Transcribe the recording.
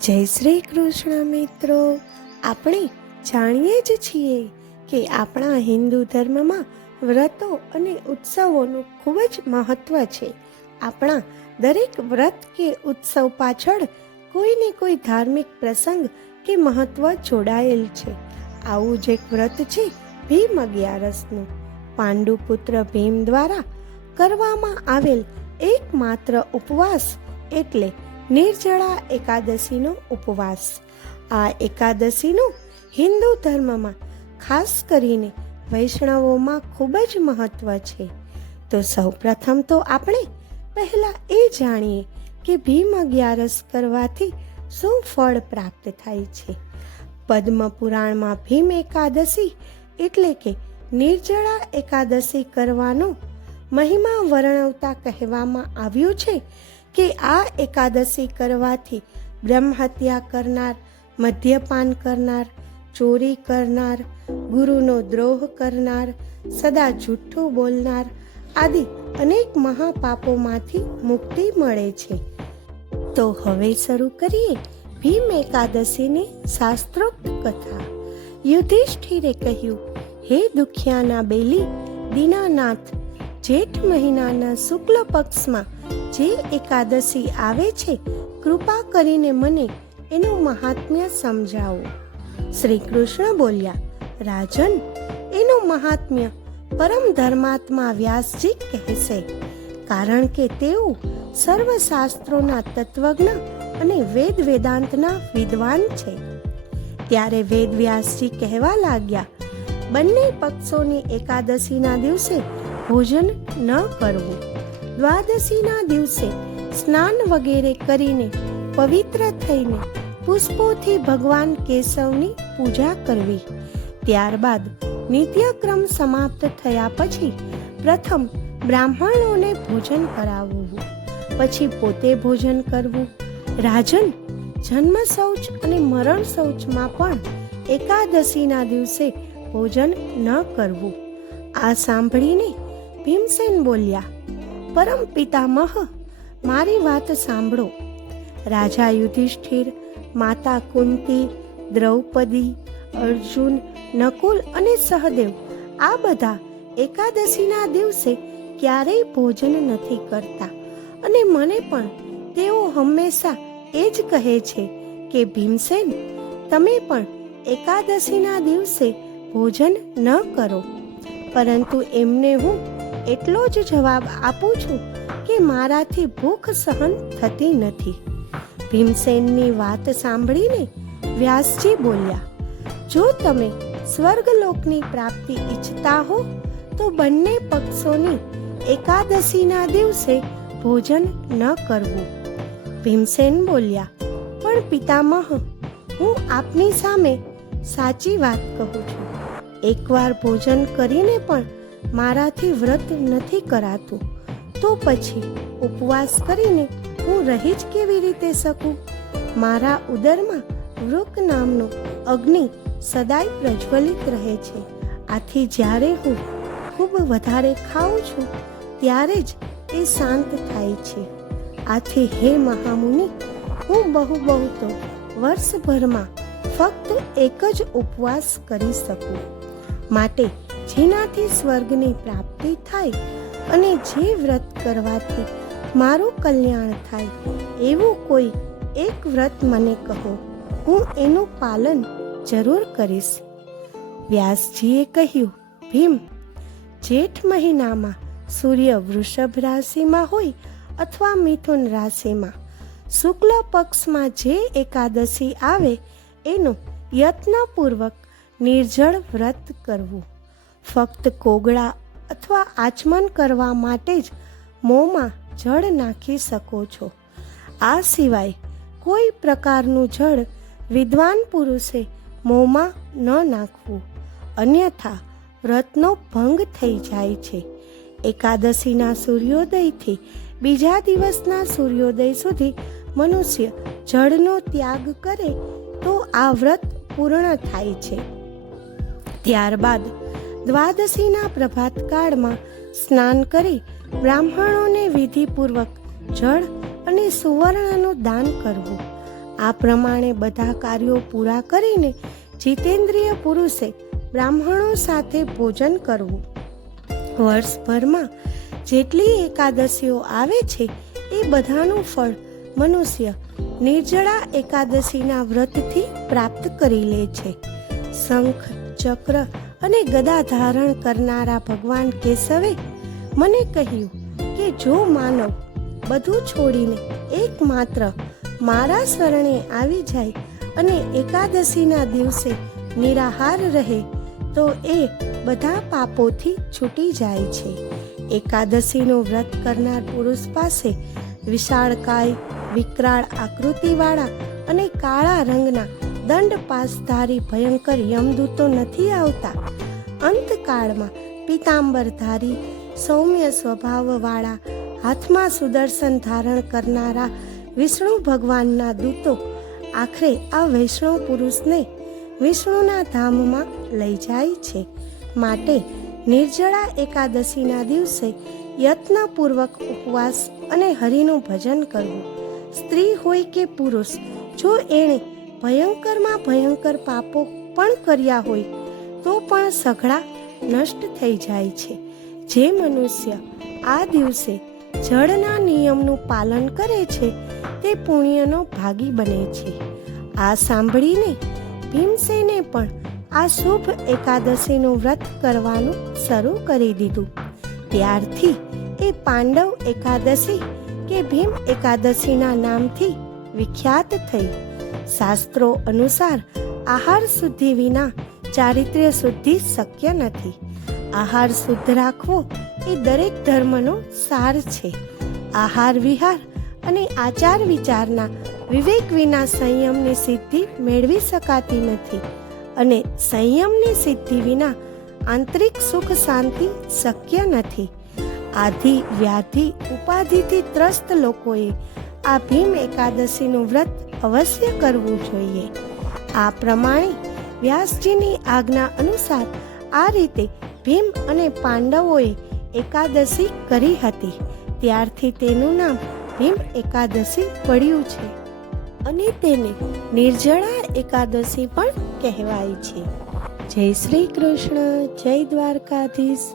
જય શ્રી કૃષ્ણ મિત્રો. આપણે જાણીએ જ છીએ કે આપણા હિન્દુ ધર્મમાં વ્રતો અને ઉત્સવોનું ખૂબ જ મહત્વ છે. આપણા દરેક વ્રત કે ઉત્સવ પાછળ કોઈ ને કોઈ ધાર્મિક પ્રસંગ કે મહત્વ જોડાયેલ છે. આવું જ એક વ્રત છે ભીમ અગિયારસનું. પાંડુપુત્ર ભીમ દ્વારા કરવામાં આવેલ એકમાત્ર ઉપવાસ એટલે નિર્જળા એકાદશીનો ઉપવાસ. આ એકાદશીનું હિન્દુ ધર્મમાં ખાસ કરીને વૈષ્ણવોમાં ખૂબ જ મહત્વ છે. તો સૌપ્રથમ તો આપણે પહેલા એ જાણીએ કે ભીમ અગિયારસ કરવાથી શું ફળ પ્રાપ્ત થાય છે. પદ્મ પુરાણમાં ભીમ એકાદશી એટલે કે નિર્જળા એકાદશી કરવાનો મહિમા વર્ણવતા કહેવામાં આવ્યું છે કે આ એકાદશી કરવાથી બ્રહ્મહત્યા કરનાર, મદ્યપાન કરનાર, ચોરી કરનાર, ગુરુનો દ્રોહ કરનાર, સદા જૂઠું બોલનાર આદિ અનેક મહાપાપોમાંથી મુક્તિ મળે છે. તો હવે શરૂ કરીએ ભીમ એકાદશીની શાસ્ત્રોક્ત કથા. યુધિષ્ઠિરે કહ્યું, હે દુખિયાના બેલી દીનાનાથ, જેઠ મહિનાના શુક્લ પક્ષમાં જે એકાદશી આવે છે, કૃપા કરીને મને એનું મહાત્મ્ય સમજાવો. શ્રી કૃષ્ણ બોલ્યા, રાજન, એનું મહાત્મ્ય પરમ ધર્માત્મા વ્યાસજી કહેશે, કારણ કે તેઓ સર્વશાસ્ત્રોના તત્વજ્ઞ અને વેદ વેદાંતના વિદ્વાન છે. ત્યારે વેદ વ્યાસજી કહેવા લાગ્યા, બંને પક્ષોની એકાદશીના દિવસે ભોજન ન કરવું, દ્વાદશીના દિવસે સ્નાન વગેરે કરીને પવિત્ર થઈને પુષ્પોથી ભગવાન કેશવની પૂજા કરવી. ત્યારબાદ નિત્યક્રમ સમાપ્ત થયા પછી પ્રથમ બ્રાહ્મણોને ભોજન કરાવવું, પછી પોતે ભોજન કરવું. રાજન, જન્મ શૌચ અને મરણ શૌચમાં પણ એકાદશીના દિવસે ભોજન ન કરવું. આ સાંભળીને ભીમસેન બોલ્યા, પરમ પિતામહ, મારી વાત સાંભળો. રાજા યુધિષ્ઠિર, માતા કુંતી, દ્રૌપદી, અર્જુન, નકુલ અને સહદેવ આ બધા એકાદશીના દિવસે ક્યારેય ભોજન નથી કરતા અને મને પણ તેઓ હંમેશા એ જ કહે છે કે ભીમસેન, તમે પણ એકાદશીના દિવસે ભોજન ન કરો. પરંતુ એમને હું એટલો જ જવાબ આપું છું કે મારાથી ભૂખ સહન થતી નથી. ભીમસેનની વાત સાંભળીને વ્યાસજી બોલ્યા, જો તમે સ્વર્ગલોકની પ્રાપ્તિ ઈચ્છતા હો તો બંને પક્ષોની એકાદશીના દિવસે ભોજન ન કરવું. ભીમસેન બોલ્યા, પણ પિતામહ, હું આપની સામે સાચી વાત કહું છું. એકવાર ભોજન કરીને પણ મારાથી વ્રત નથી કરાતું, તો પછી ઉપવાસ કરીને હું રહી જ કેવી રીતે શકું? મારા ઉદરમાં વૃક નામનો અગ્નિ સદાય પ્રજ્વલિત રહે છે. આથી જ્યારે હું ખૂબ વધારે ખાઉં છું ત્યારે જ એ શાંત થાય છે. આથી હે મહામુનિ, હું બહુ તો વર્ષભરમાં ફક્ત એક જ ઉપવાસ કરી શકું. માટે જેનાથી સ્વર્ગની પ્રાપ્તિ થાય અને જે વ્રત કરવાથી મારું કલ્યાણ થાય એવું કોઈ એક વ્રત મને કહો, હું એનું પાલન જરૂર કરીશ. વ્યાસજીએ કહ્યું, ભીમ, જેઠ મહિનામાં સૂર્ય વૃષભ રાશિમાં હોય અથવા મિથુન રાશિમાં શુક્લ પક્ષમાં જે એકાદશી આવે એનું યત્નપૂર્વક નિર્જળ વ્રત કરવું. ફક્ત કોગળા અથવા આચમન કરવા માટે જ મોંમાં જળ નાખી શકો છો. આ સિવાય કોઈ પ્રકારનું જળ વિદ્વાન પુરુષે મોંમાં ન નાખવું, અન્યથા વ્રતનો ભંગ થઈ જાય છે. એકાદશીના સૂર્યોદયથી બીજા દિવસના સૂર્યોદય સુધી મનુષ્ય જળનો ત્યાગ કરે તો આ વ્રત પૂર્ણ થાય છે. ત્યારબાદ દ્વાદશીના પ્રભાતકાળમાં સ્નાન કરી બ્રાહ્મણોને વિધિપૂર્વક જળ અને સુવર્ણનું દાન કરવું. આ પ્રમાણે બધા કાર્યો પૂરા કરીને જીતેન્દ્રિય પુરુષે બ્રાહ્મણો સાથે ભોજન કરવું. વર્ષભરમાં જેટલી એકાદશીઓ આવે છે એ બધાનું ફળ મનુષ્ય નિર્જળા એકાદશીના વ્રતથી પ્રાપ્ત કરી લે છે. શંખ, ચક્ર અને ગદા ધારણ કરનારા ભગવાન કેશવે મને કહ્યું કે જો માનવ બધું છોડીને એકમાત્ર મારા શરણે આવી જાય અને એકાદશીના દિવસે નિરાહાર રહે તો એ બધા પાપોથી છૂટી જાય છે. એકાદશીનું વ્રત કરનાર પુરુષ પાસે વિશાળકાય, વિકરાળ આકૃતિવાળા અને કાળા રંગના દંડ પાસધારી ભયંકર યમદૂતો નથી આવતા. અંતકાળમાં પીતાંબરધારી, સૌમ્ય સ્વભાવવાળા, હાથમાં સુદર્શન ધારણ કરનારા વિષ્ણુ ભગવાનના દૂતો આખરે આ વૈષ્ણવ પુરુષને વિષ્ણુના ધામમાં લઈ જાય છે. માટે નિર્જળા એકાદશીના દિવસે યત્નપૂર્વક ઉપવાસ અને હરિનું ભજન કરવું. સ્ત્રી હોય કે પુરુષ, જો એણે ભયંકરમાં ભયંકર પાપો પણ કર્યા હોય તો પણ સઘળા નષ્ટ થઈ જાય છે. જે મનુષ્ય આ દિવસે જળના નિયમનું પાલન કરે છે તે પુણ્યનો ભાગી બને છે. આ સાંભળીને ભીમસેને પણ આ શુભ એકાદશીનું વ્રત કરવાનું શરૂ કરી દીધું. ત્યારથી એ પાંડવ એકાદશી કે ભીમ એકાદશીના નામથી વિખ્યાત થઈ. શાસ્ત્રો અનુસાર આહાર શુદ્ધિ વિના ચારિત્ર્ય શુદ્ધિ શક્ય નથી. આહાર શુદ્ધ રાખવો એ દરેક ધર્મનો સાર છે. આહાર વિહાર અને આચાર વિચારના વિવેક વિના સંયમની સિદ્ધિ મેળવી શકાતી નથી અને સંયમની સિદ્ધિ વિના આંતરિક સુખ શાંતિ શક્ય નથી. આધિ, વ્યાધિ, ઉપાધિથી ત્રસ્ત લોકોએ આ ભીમ એકાદશીનું વ્રત અવશ્ય કરવું જોઈએ. આ પ્રમાણે વ્યાસજીની આજ્ઞા અનુસાર આ રીતે ભીમ અને પાંડવોએ એકાદશી કરી હતી. ત્યારથી તેનું નામ ભીમ એકાદશી પડ્યું છે અને તેને નિર્જળા એકાદશી પણ કહેવાય છે. જય શ્રી કૃષ્ણ, જય દ્વારકાધીશ.